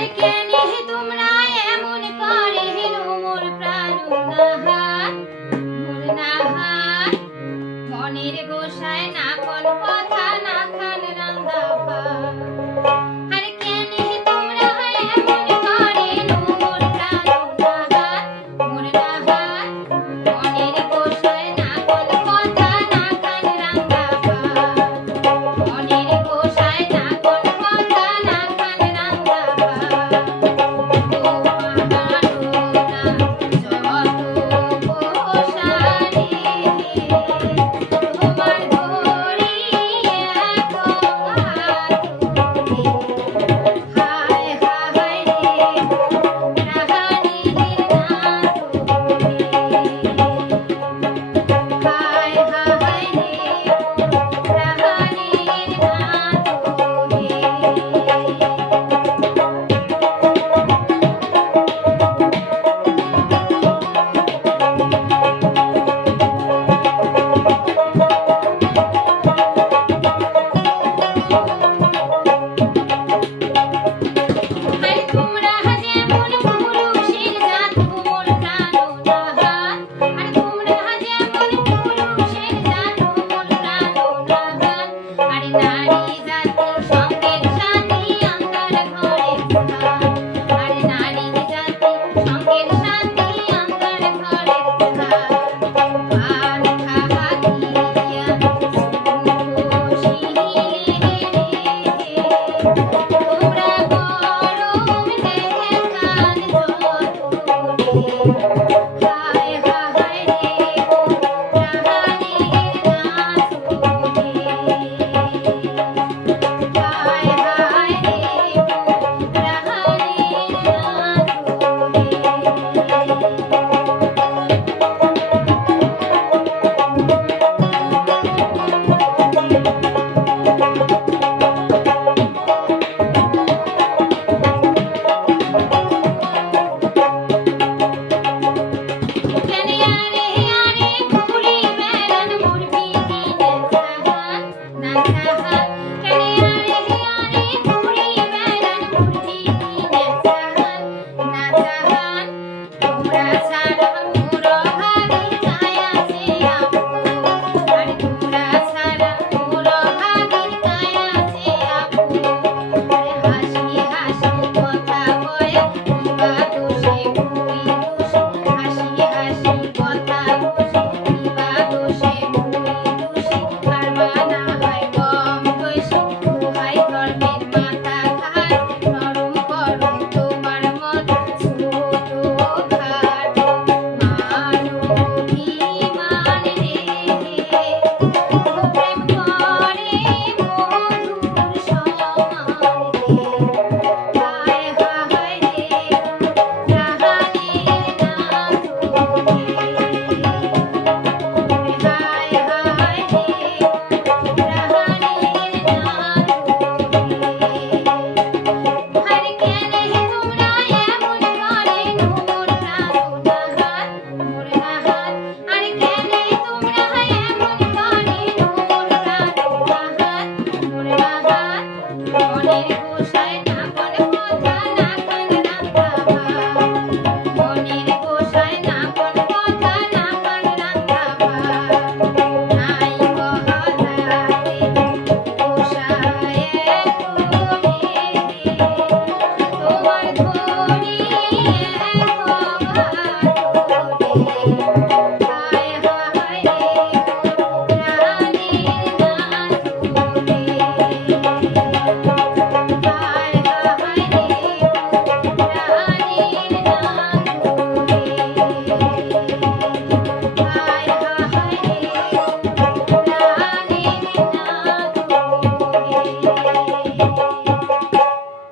আরে কেনে তোমরা এমন করে মোর প্রাণনাহার মোর নাহার মনের গোসায় না কোন কথা না খান রান্দা ভাত আরে কেনে তোমরা এমন করে মোর প্রাণনাহার মোর নাহার মনের গোসায় না কোন কথা না খান রান্দা ভাত মনের গোসায় না কোন কথা না খান রান্দা মনের গোসায়